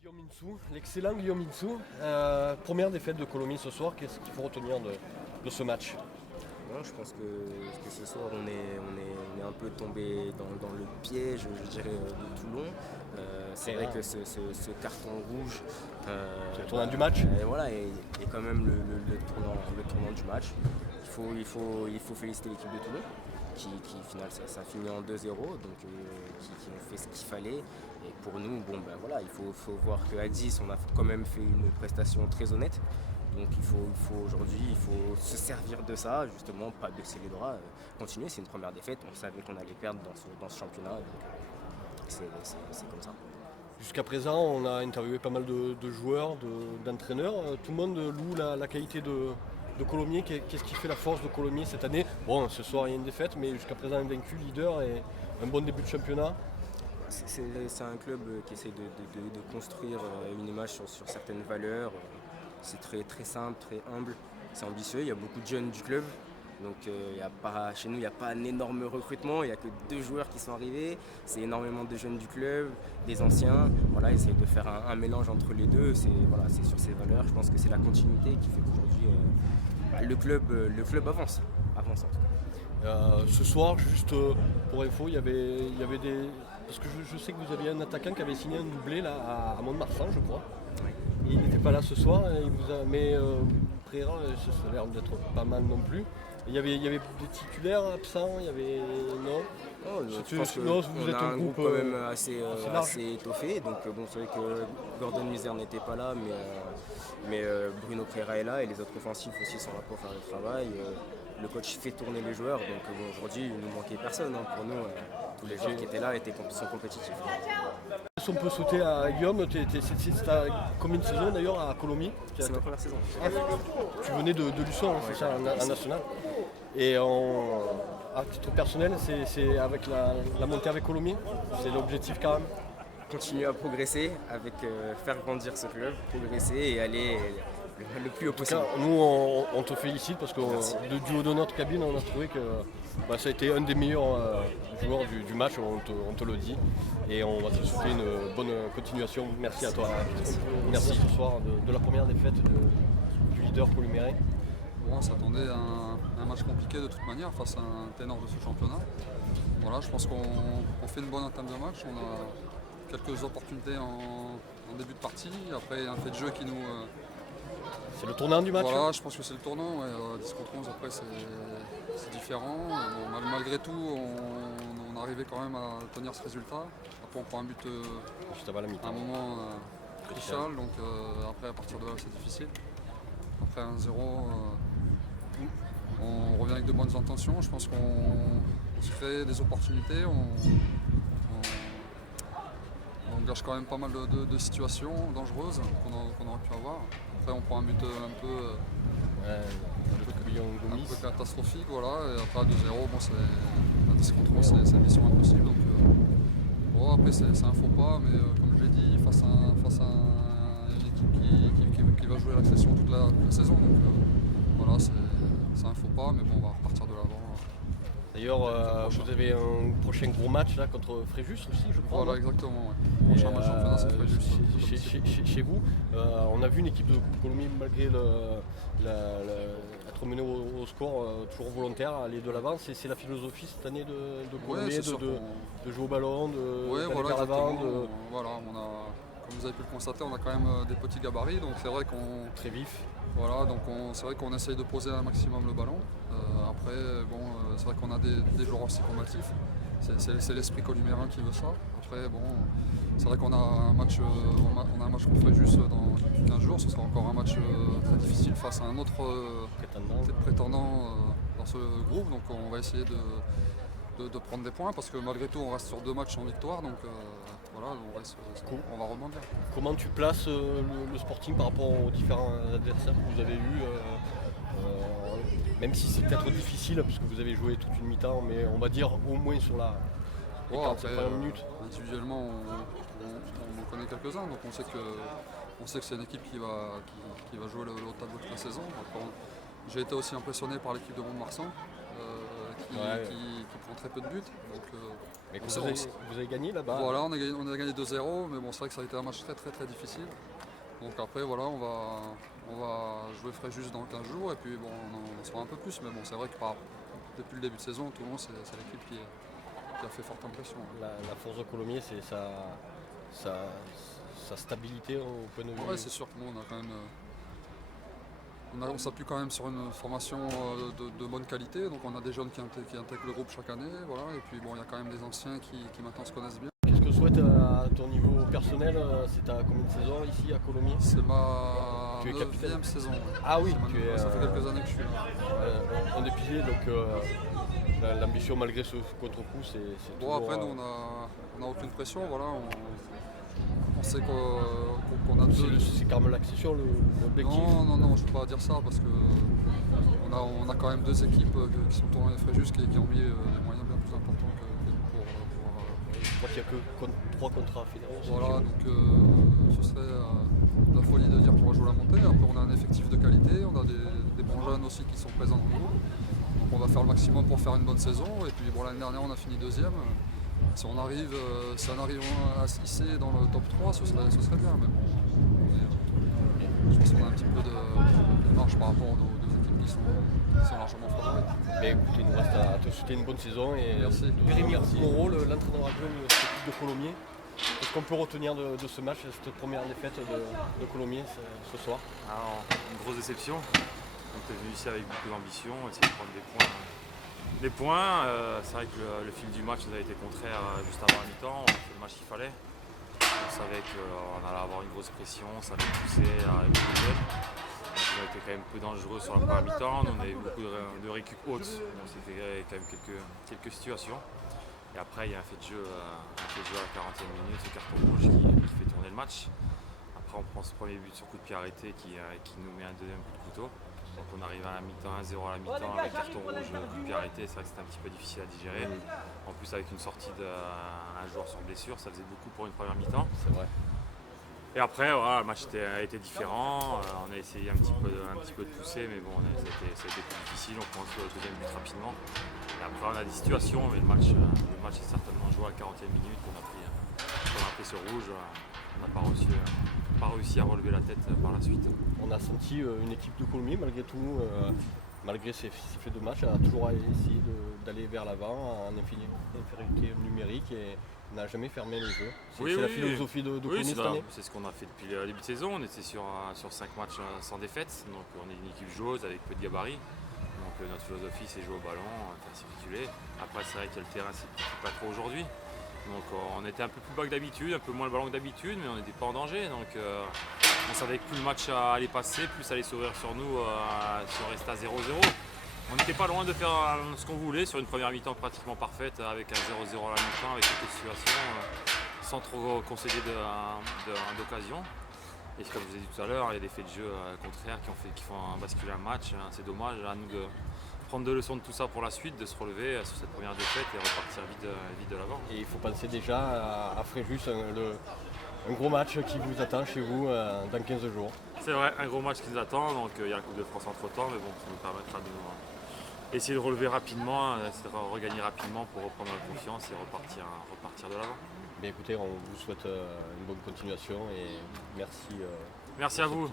Guillaume Minsou, l'excellent Guillaume Minsou. Première défaite de Colomiers ce soir, qu'est-ce qu'il faut retenir de ce match? Non, je pense que ce soir on est un peu tombé dans le piège, je dirais, de Toulon. C'est vrai que ce carton rouge, C'est le tournant du match. voilà, est quand même le tournant du match. Il faut féliciter l'équipe de Toulon qui au final ça finit en 2-0, donc qui ont fait ce qu'il fallait. Et pour nous, bon ben voilà, il faut voir qu'à 10 on a quand même fait une prestation très honnête. Donc aujourd'hui, il faut se servir de ça, justement, pas baisser les bras, continuer. C'est une première défaite, on savait qu'on allait perdre dans ce championnat, donc c'est comme ça. Jusqu'à présent, on a interviewé pas mal de joueurs, d'entraîneurs. Tout le monde loue la qualité de Colomiers. Qu'est-ce qui fait la force de Colomiers cette année? Bon, ce soir il y a une défaite, mais jusqu'à présent invaincu, leader et un bon début de championnat. C'est un club qui essaie de construire une image sur certaines valeurs. C'est très simple, très humble, c'est ambitieux. Il y a beaucoup de jeunes du club. Donc chez nous, il n'y a pas un énorme recrutement. Il n'y a que 2 joueurs qui sont arrivés. C'est énormément de jeunes du club, des anciens. Voilà, essayer de faire un mélange entre les deux. C'est sur ces valeurs. Je pense que c'est la continuité qui fait qu'aujourd'hui, le club avance. Avance en tout cas. Ce soir, juste pour info, il y avait des. Parce que je sais que vous aviez un attaquant qui avait signé un doublé là, à Mont-de-Marsan, je crois. Oui. Il n'était pas là ce soir, mais Préra, ça a l'air d'être pas mal non plus. Il y avait des titulaires absents, il y mais non. Oh, je pense Non, vous qu'on êtes a un un groupe groupe quand même assez large. assez étoffé. Donc bon, c'est vrai que Gordon Muser n'était pas là, mais Bruno Pereira est là et les autres offensifs aussi sont là pour faire le travail. Le coach fait tourner les joueurs, donc bon, aujourd'hui il ne nous manquait personne. Pour nous, tous les joueurs qui étaient là sont compétitifs. Si on peut sauter à Guillaume, c'est ta combien de saisons d'ailleurs à Colomiers? C'est ma première saison. Tu venais de Luçon, c'est ça, en national. Et à titre personnel, c'est avec la montée avec Colomiers, c'est l'objectif quand même. Continuer à progresser, faire grandir ce club, progresser et aller le plus haut En tout possible. cas, nous, on te félicite parce que du haut de notre cabine, on a trouvé que ça a été un des meilleurs joueurs du match, on te le dit. Et on va te souhaiter une bonne continuation. Merci à toi. Merci ce soir de la première défaite du leader colomérais. Bon, on s'attendait à un match compliqué de toute manière face à un ténor de ce championnat. Voilà, je pense qu'on fait une bonne entame de match. On a quelques opportunités en début de partie. Après, un fait de jeu qui nous... C'est le tournant du match. Voilà, je pense que c'est le tournant. 10 contre 11, après, c'est différent. Bon, malgré tout, on arrivait quand même à tenir ce résultat. Après, on prend un but Juste avant la à mi-temps. un moment crucial. Donc après, à partir de là, c'est difficile. Après 1-0, on revient avec de bonnes intentions. Je pense qu'on se crée des opportunités. On gâche quand même pas mal de situations dangereuses qu'on aurait pu avoir. Après, on prend un but un peu catastrophique. Voilà. Et après, 2-0, bon, à 10 contre 11, c'est mission impossible. Donc, bon, après, c'est un faux pas, mais comme je l'ai dit, face à une équipe qui va jouer l'accession toute la saison. Donc, voilà, c'est un faux pas, mais bon, on va repartir de l'avant. D'ailleurs, vous avez un prochain gros match là contre Fréjus aussi, je crois. Voilà, exactement. Ouais. Prochain match championnat, c'est Fréjus. Chez vous, on a vu une équipe de Colomiers, malgré être menée au score, toujours volontaire, aller de l'avant. C'est la philosophie cette année de Colomiers, de jouer au ballon, d'aller vers l'avant. Voilà, comme vous avez pu le constater, on a quand même des petits gabarits, donc c'est vrai qu'on... Très vif. Voilà, donc c'est vrai qu'on essaye de poser un maximum le ballon. Après, bon, c'est vrai qu'on a des joueurs aussi combatifs. C'est l'esprit colomérain qui veut ça. Après, bon, c'est vrai qu'on a un match qu'on ferait juste dans 15 jours. Ce sera encore un match très difficile face à un autre prétendant dans ce groupe. Donc on va essayer de prendre des points parce que malgré tout, on reste sur 2 matchs sans victoire. Donc voilà, on va rebondir. Comment tu places le Sporting par rapport aux différents adversaires que vous avez eus même si c'est peut-être difficile parce que vous avez joué toute une mi-temps, mais on va dire au moins sur la 45 premières minutes. Individuellement, on en connaît quelques-uns, donc on sait que c'est une équipe qui va jouer le haut tableau toute la saison. Après, j'ai été aussi impressionné par l'équipe de Mont-de-Marsan, qui prend très peu de buts. Donc, Et vous avez gagné là-bas. Voilà, on a gagné 2-0, mais bon, c'est vrai que ça a été un match très difficile. Donc après, voilà, on va jouer Fréjus dans 15 jours et puis bon, on en saura un peu plus. Mais bon, c'est vrai que depuis le début de saison, Toulon, c'est l'équipe qui a fait forte impression. La force de Colomiers, c'est sa stabilité au point de vue. Ouais, c'est sûr que nous, on a quand même. On s'appuie quand même sur une formation de bonne qualité, donc on a des jeunes qui intègrent le groupe chaque année, voilà, et puis bon, il y a quand même des anciens qui maintenant se connaissent bien. Qu'est-ce que tu souhaites à ton niveau personnel? C'est ta combien de saisons ici à Colomiers? C'est ma Tu es capitaine 9e saison. Ah oui, ça fait quelques années que je suis là. un des piliers, donc l'ambition malgré ce contre-coup, c'est Bon, toujours... après, nous, on n'a aucune pression, voilà. On sait qu'on a deux. C'est quand même l'accession, l'objectif. Non, je ne peux pas dire ça parce que on a quand même deux équipes qui sont Toulon et Fréjus qui ont mis des moyens bien plus importants que nous pour Je crois qu'il n'y a que 3 contrats fédéraux. voilà, donc ce serait de la folie de dire qu'on va jouer la montée. Après, on a un effectif de qualité, on a des bons jeunes aussi qui sont présents dans le groupe. Donc on va faire le maximum pour faire une bonne saison. Et puis bon, l'année dernière, on a fini 2e. Si on arrive à se hisser dans le top 3, ce serait bien. Mais bon, je pense qu'on a un petit peu de marge par rapport aux deux équipes qui sont largement favorites. Mais écoute, il nous reste à te souhaiter une bonne saison. Et Merci. Jérémy Moreau, l'entraîneur adjoint de cette équipe de Colomiers. Qu'est-ce qu'on peut retenir de ce match, de cette première défaite de Colomiers ce soir? Alors, une grosse déception. On est venu ici avec beaucoup d'ambition, essayer de prendre des points. C'est vrai que le fil du match nous a été contraire juste avant la mi-temps. On a fait le match qu'il fallait. On savait qu'on allait avoir une grosse pression, ça allait pousser avec beaucoup de jeunes. Donc, on a été quand même peu dangereux sur la première mi-temps. On a eu beaucoup de récup haute. Donc c'était quand même quelques situations. Et après, il y a un fait de jeu à la 40e minute, ce carton rouge qui fait tourner le match. Après, on prend ce premier but sur coup de pied arrêté qui nous met un deuxième coup de couteau. Donc on arrive à la mi-temps, 1-0 à la mi-temps avec carton rouge, coup de pied arrêté. C'est vrai que c'était un petit peu difficile à digérer. En plus, avec une sortie d'un joueur sur blessure, ça faisait beaucoup pour une première mi-temps. C'est vrai. Et après, voilà, le match a été différent. On a essayé un petit peu de pousser, mais bon, ça a été plus difficile. On prend le deuxième but rapidement. Et après, on a des situations, mais le match est certainement joué à la 40e minute. On a pris ce rouge. On n'a pas réussi à relever la tête par la suite. On a senti une équipe de Colomiers, malgré tout, malgré ses faits de match, a toujours essayé d'aller vers l'avant en infériorité numérique et n'a jamais fermé le jeu. C'est la philosophie de Colomiers cette année. C'est ce qu'on a fait depuis le début de saison. On était sur 5 matchs sans défaite, donc on est une équipe joueuse avec peu de gabarit. Donc notre philosophie, c'est jouer au ballon, faire circuler. Après, c'est vrai que le terrain, c'est pas trop aujourd'hui. Donc on était un peu plus bas que d'habitude, un peu moins le ballon que d'habitude, mais on n'était pas en danger. Donc on savait que plus le match allait passer, plus ça allait s'ouvrir sur nous si on restait à 0-0. On n'était pas loin de faire ce qu'on voulait sur une première mi-temps pratiquement parfaite, avec un 0-0 à la mi-temps, avec quelques situations, sans trop concéder d'occasion. Et comme je vous ai dit tout à l'heure, il y a des faits de jeu contraires qui font basculer un match. C'est dommage à nous de prendre des leçons de tout ça pour la suite, de se relever sur cette première défaite et repartir vite de l'avant. Et il faut penser déjà à Fréjus, un gros match qui vous attend chez vous dans 15 jours. C'est vrai, un gros match qui nous attend, donc il y a la Coupe de France entre temps, mais bon, ça nous permettra essayer de relever rapidement, essayer de regagner rapidement pour reprendre la confiance et repartir de l'avant. Bien écoutez, on vous souhaite une bonne continuation et merci. Merci à vous.